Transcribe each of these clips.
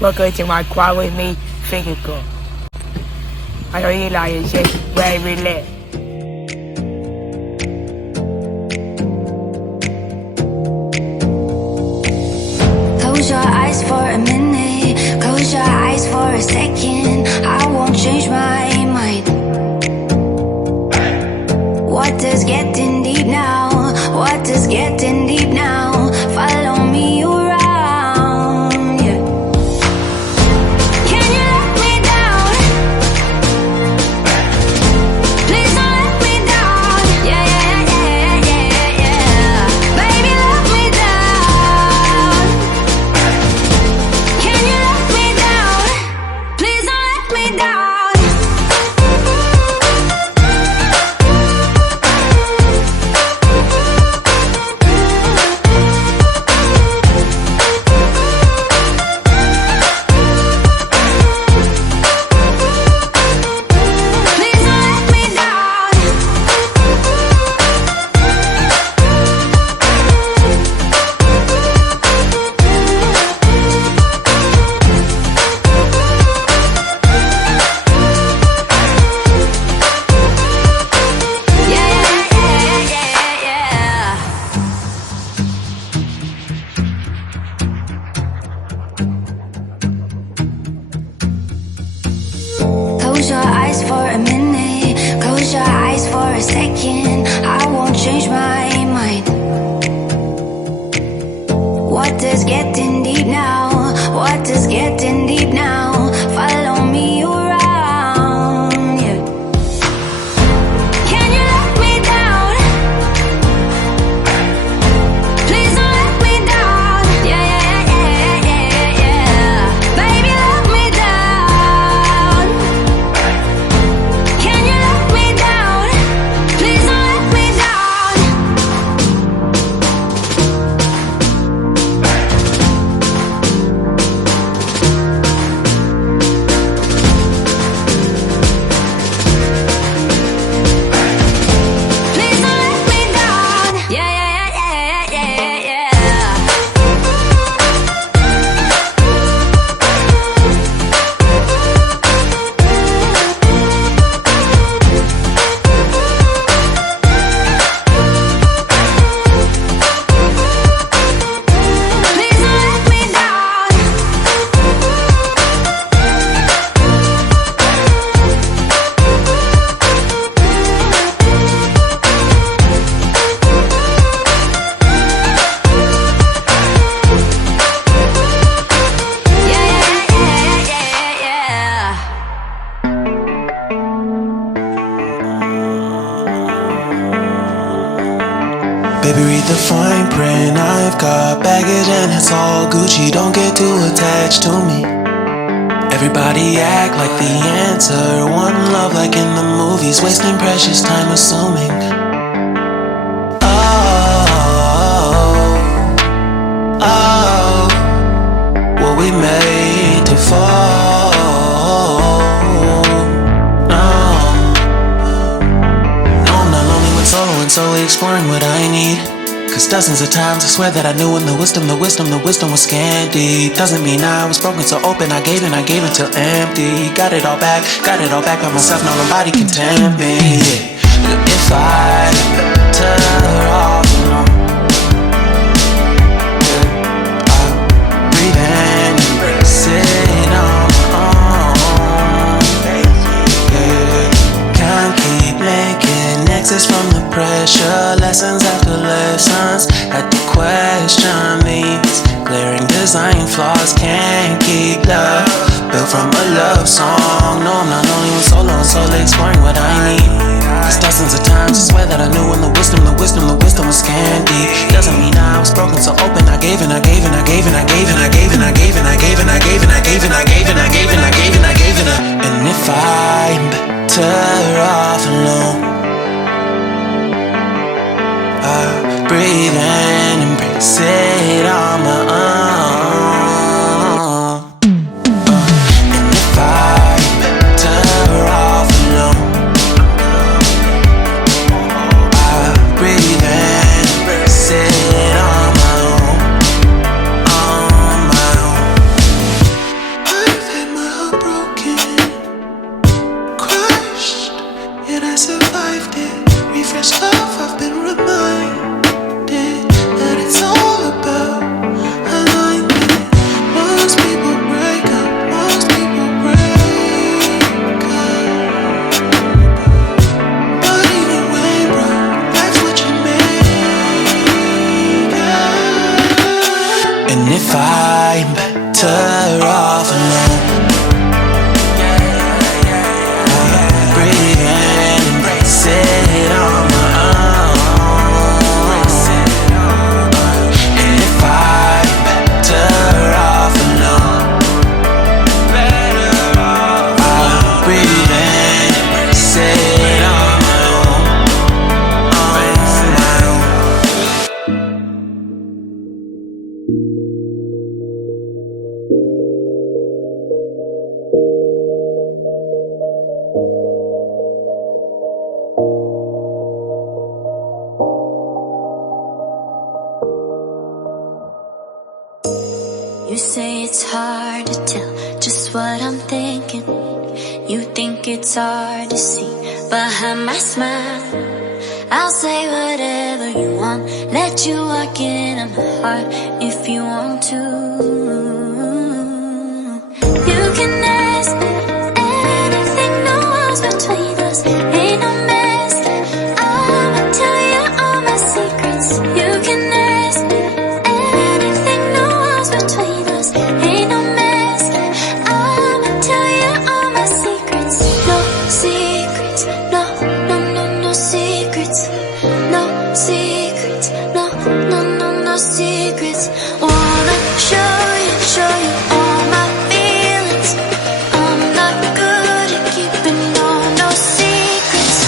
Welcome to my Quiet With Me finger call. I realize it's very lit. Close your eyes for a minute, close your eyes for a second. I won't change my mind. What does getting deep now? What does getting deep now? Follow me around, yeah. Can you let me down? Please don't let me down. Yeah, yeah, yeah, yeah, yeah. Baby, let me down. Can you let me down? Please don't let me down. Close your eyes for a minute, close your eyes for a second. I won't change my mind. What does getting deep now? What does getting deep now? Follow me around, yeah. Can you let me down? Please don't let me down. Yeah, yeah, yeah, yeah, yeah. Baby, let me down. Can you let me down? Please don't let me down. Please don't let me down. Yeah, yeah, yeah, yeah, yeah, yeah. Please don't let me down. Yeah, yeah, yeah, yeah, yeah. Baby, read the fine print. I've got baggage and it's all Gucci. Don't get too attached to me. Everybody act like the answer. One love like in the movies. Wasting precious time assuming. Oh, were we made to fall? No, I'm not lonely when solo and solely exploring what I need. Cause dozens of times I swear that I knew when the wisdom was scanty. Doesn't mean I was broken so open, I gave until empty. Got it all back by myself, no nobody can tempt me. If I better off alone, breathe in, embrace it on my own. Can't keep making exits from the pressure. Lessons after lessons, had to question these glaring design flaws. Can't keep love built from a love song. No, I'm not only with solo and solely exploring what I need. Cause dozens of times I swear that I knew when the wisdom was scanty. Doesn't mean I was broken so open, I gave and I gave and I gave and I gave and I gave and I gave and I gave and I gave and I gave and I gave and I gave and I gave and I gave and I. And if I'm better off alone, I breathe in, embrace it on my own. And if I'm better off alone, I breathe in, embrace it on my own, on my own. say it's hard to tell just what I'm thinking. You think it's hard to see behind my smile. I'll say whatever you want, let you walk into my heart if you want to. You can ask me anything, no walls between us, ain't no mess. I'ma tell you all my secrets. You can ask me anything, no walls between us, ain't no mess. I'ma tell you all my secrets. No secrets, no, no, no, no secrets. No secrets, no, no, no, no secrets. Wanna show you all my feelings. I'm not good at keeping no secrets.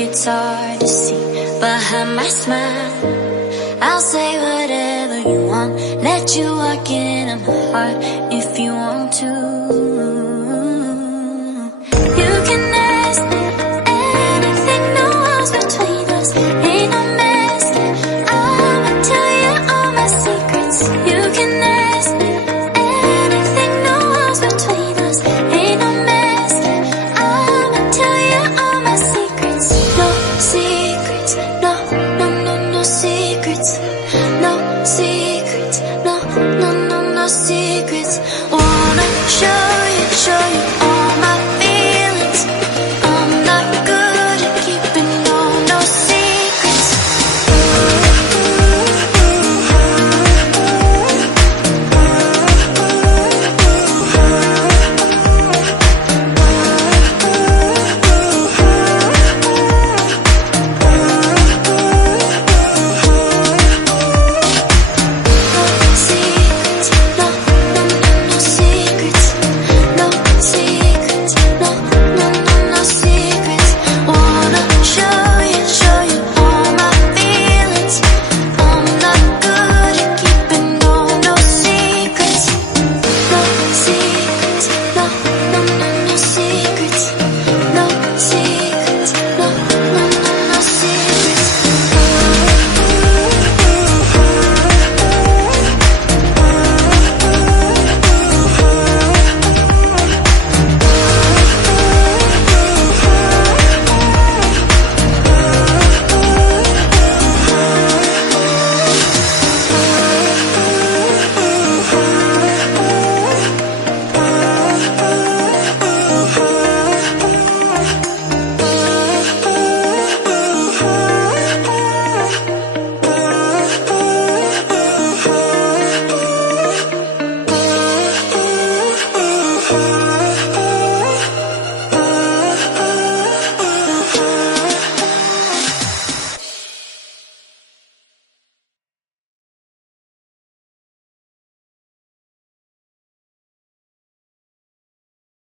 It's hard to see behind my smile. I'll say whatever you want, let you walk into my heart if you want to.